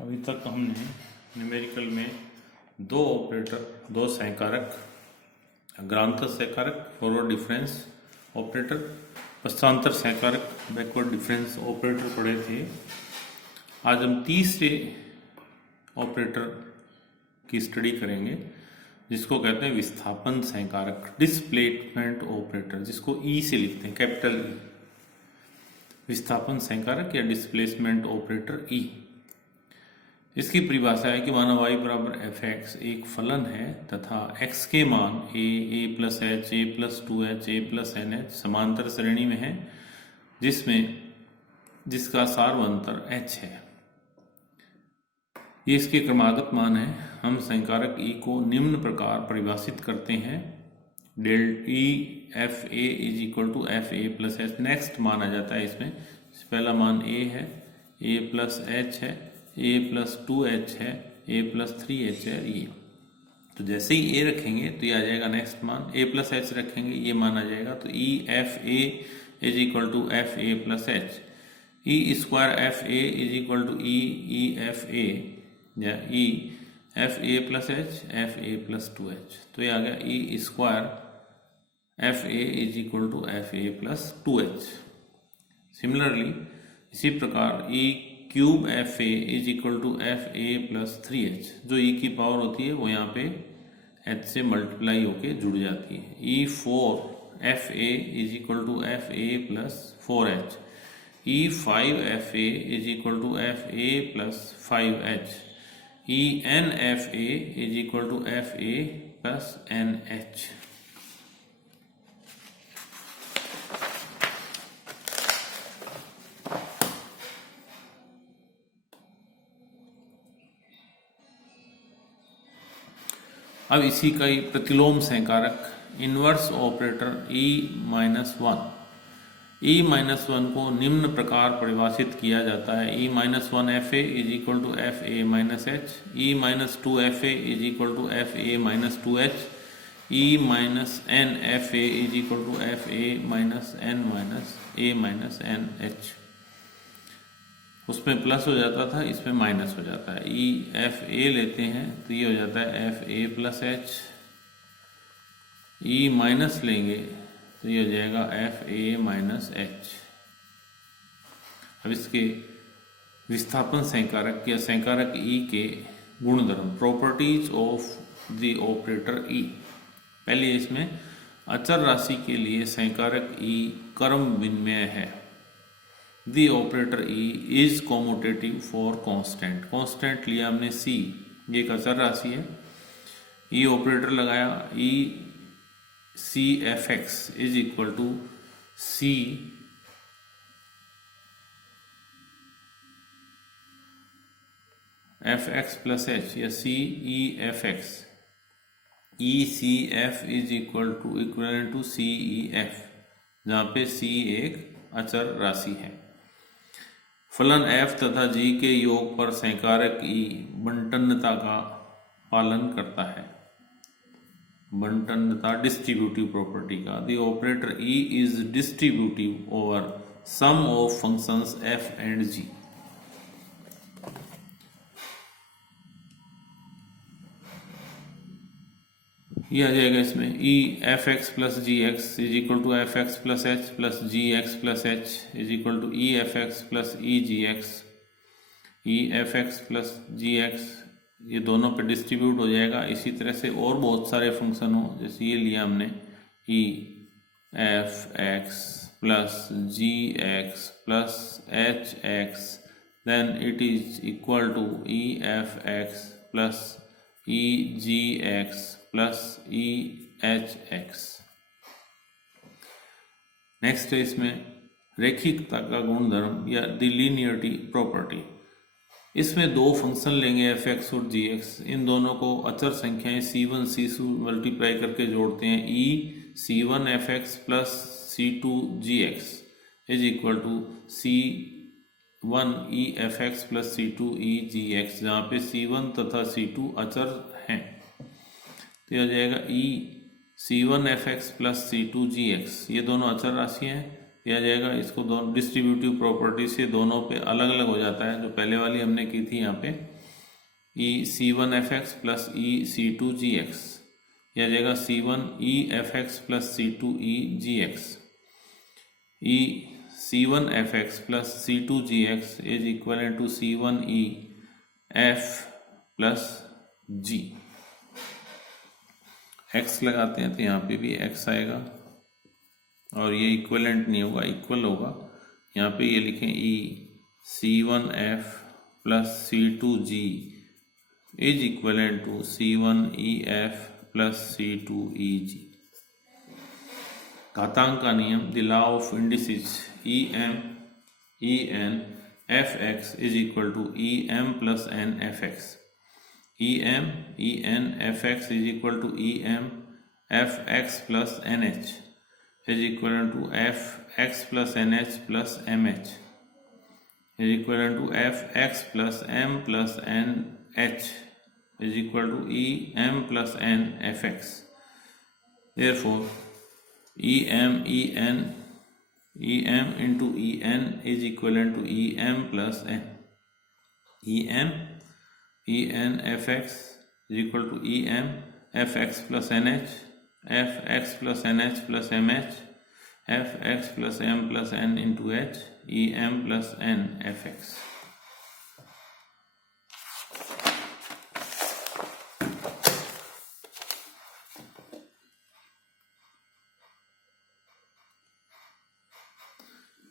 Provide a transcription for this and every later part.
अभी तक हमने न्यूमेरिकल में दो ऑपरेटर, दो सहकारक, अग्रांतर सहकारक फॉरवर्ड डिफरेंस ऑपरेटर, पश्चांतर सहकारक बैकवर्ड डिफरेंस ऑपरेटर पढ़े थे। आज हम तीसरे ऑपरेटर की स्टडी करेंगे जिसको कहते हैं विस्थापन सहकारक, डिस्प्लेसमेंट ऑपरेटर, जिसको ई से लिखते हैं, कैपिटल ई। विस्थापन सहकारक या डिस्प्लेसमेंट ऑपरेटर ई। इसकी परिभाषा है कि माना y बराबर एफ एक्स एक फलन है तथा x के मान a plus h, a plus 2h, a plus N h समांतर श्रेणी में है, जिसका सार्वंतर h है। ये इसके क्रमागत मान है। हम संकारक e को निम्न प्रकार परिभाषित करते हैं, del e f A is equal to f A plus h. Next मान आ जाता है इसमें। पहला मान a है, a प्लस एच है, a प्लस 2h है, a प्लस 3h है ये। तो जैसे ही a रखेंगे तो ये आ जाएगा नेक्स्ट मान, a प्लस h रखेंगे ये मान आ जाएगा। तो E f A is equal to f A plus h. E square f A is equal to E f a या ई एफ ए प्लस एच, एफ ए प्लस 2h। तो ये आ गया E square f A is equal to f A plus 2h। Similarly इसी प्रकार E cube f A is equal to f A plus 3h। जो ई की power होती है वो यहाँ पे h से मल्टीप्लाई होके जुड़ जाती है। E 4 f A is equal to f A plus 4h। E 5 f A is equal to f A plus 5h। E n F A is equal to f A plus N h. अब इसी का ही प्रतिलोम सहकारक inverse operator e minus 1। e minus 1 को निम्न प्रकार परिभाषित किया जाता है, e minus 1 f A is equal to f a minus H. E minus 2 f A is equal to f a minus 2h। E minus n F A is equal to f a minus n minus a minus n h. उसमें plus हो जाता था, इसमें minus हो जाता है। ई f ए लेते हैं तो ये हो जाता है F A plus h. E minus लेंगे तो ये हो जाएगा एफ ए माइनस एच। अब इसके विस्थापन सहकारक या सहकारक ई के गुणधर्म, प्रॉपर्टीज ऑफ द ऑपरेटर ई। पहले इसमें अचर राशि के लिए सहकारक ई क्रम विनिमय है। The operator E is commutative for constant। constant लिया हमने C, ये एक अचर राशि है। E ऑपरेटर लगाया, E C f x is equal to C f x plus h या C E f x. E C F is equal to C E F, जहाँ पे C एक अचर राशि है। फलन f तथा g के योग पर सहकारक e बंटनता का पालन करता है। बंटनता डिस्ट्रीब्यूटिव प्रॉपर्टी का। The operator e is distributive over sum of functions f and g। ये आ जाएगा इसमें e f x plus g x is equal to F x plus h plus g x plus h is equal to E F x plus e g x. E F x plus g x ये दोनों पे distribute हो जाएगा। इसी तरह से और बहुत सारे फंक्शन हो, जैसे ये लिया हमने e F x plus g x plus h x, then it is equal to E F x plus e g x plus e h x. Next है इसमें रेखिकता का गुणधर्म या द लीनियरिटी प्रॉपर्टी। इसमें दो फंक्शन लेंगे एफ एक्स और जी x. इन दोनों को अचर संख्याएं C1 C2 मल्टीप्लाई करके जोड़ते हैं। E C1 f x plus C2 g x is equal to C1 e F x plus C2 e g x, जहाँ पे C1 तथा C2 अचर हैं। तो यह हो जाएगा ई C1 f x plus C2 g x. ये दोनों अचर राशि हैं, ये आ जाएगा, इसको दोनों डिस्ट्रीब्यूटिव प्रॉपर्टी से दोनों पे अलग अलग हो जाता है। जो पहले वाली हमने की थी यहाँ पे E c one f x plus E c two g x, यह आ जाएगा c one E F x plus c two E g x. E c one f x plus c two g x is equal to c one E f plus g. X लगाते हैं तो यहाँ पे भी x आएगा और ये equivalent नहीं होगा, इक्वल होगा। यहाँ पे ये लिखें E c one f plus c two g is equivalent to c one E f plus c two E g. घातांक का नियम, the law of indices E n f x is equal to E m plus n f x. E n f x is equal to E m f x plus N h is equivalent to f x plus nh plus mh is equivalent to f x plus m plus n h is equal to e m plus n f x. Therefore, e m into e n is equivalent to e m plus n. e n f x is equal to e m f x plus nh f x plus nh plus mh f x plus m plus n into h e m plus n f x.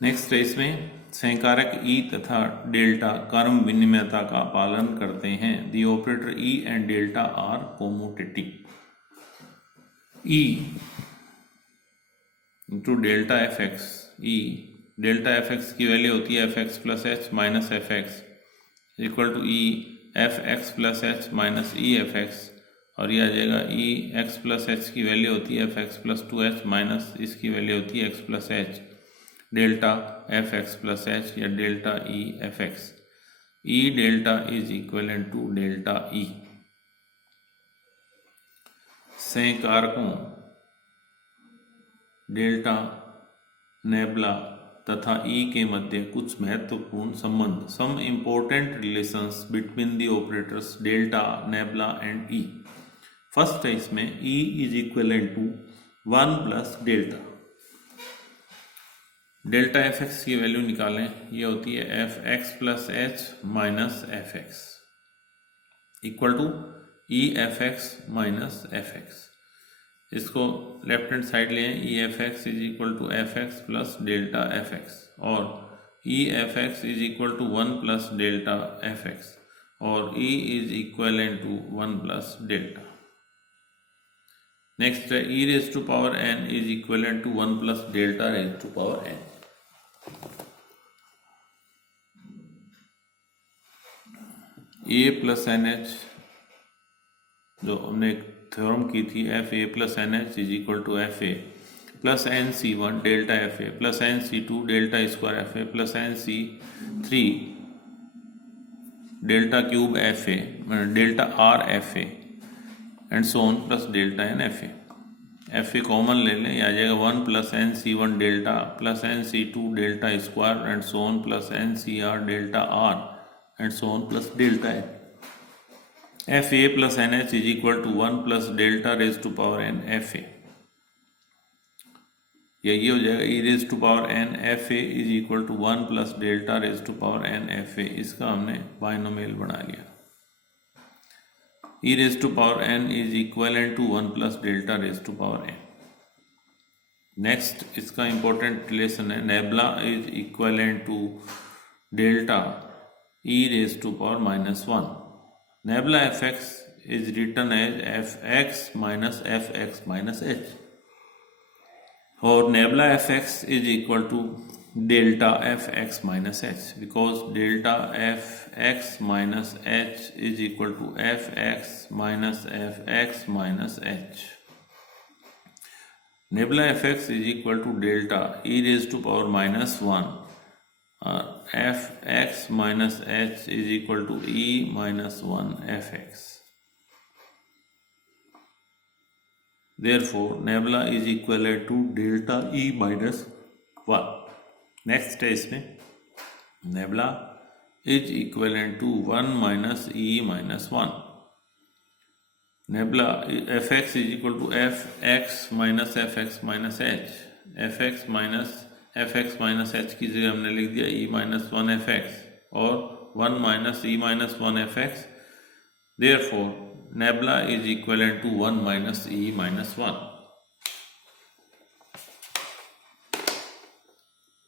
Next है, इसमें संकारक ई तथा delta कर्म विनिमयता का पालन करते हैं। The operator E and delta are commutative. E into delta F x, E delta F x की value होती है f x plus h minus F x equal to E F x plus h minus E F x, और ये आ जाएगा E x plus h की value होती है f x plus two h minus इसकी वैल्यू होती है x plus h, delta F x plus h या delta E F x. E delta is equivalent to delta E. संकारकों delta, nabla तथा E के मध्य कुछ महत्वपूर्ण संबंध, some important relations between the operators delta, nabla and E. First है इसमें E is equivalent to 1 plus delta. Delta F x की वैल्यू निकालें, ये होती है f x plus h minus F x equal to E F x minus F x. इसको left hand side लें, E F x is equal to F x plus delta F x, और E F x is equal to 1 plus delta F x, और E is equivalent to 1 plus delta. Next है E raise to power N is equivalent to 1 plus delta raise to power N. A plus N H, जो हमने एक theorem की थी, F A plus N H is equal to f A plus n c one delta f A plus n c two delta square f A plus n c three delta cube f a delta r f a and so on plus delta n F a. F a common ले लें, आ जाएगा 1 plus n c one delta plus n c two delta square and so on plus n c r delta r and so on plus delta n. F A plus N H is equal to 1 plus delta raise to power N F A. ये हो जाएगा E raise to power N F A is equal to 1 plus delta raise to power N F A. इसका हमने binomial बना लिया। E raise to power N is equivalent to 1 plus delta raise to power N. Next इसका important relation है, nabla is equivalent to delta E raise to power minus 1। Nabla F x is written as F x minus F x minus H, और nabla F x is equal to delta F x minus H, because delta F x minus H is equal to F x minus F x minus H. Nabla F x is equal to delta E raise to power minus 1 और F x minus H is equal to E minus 1 F X. Therefore, nebula is equivalent to delta E minus 1। Next है इसमें nabla is equivalent to 1 minus E minus 1। Nabla F x is equal to F x minus F x minus H. F x minus H की जगह हमने लिख दिया ई minus 1 F x और 1 minus E minus 1 F X. Therefore nabla is equivalent to 1 minus E minus 1।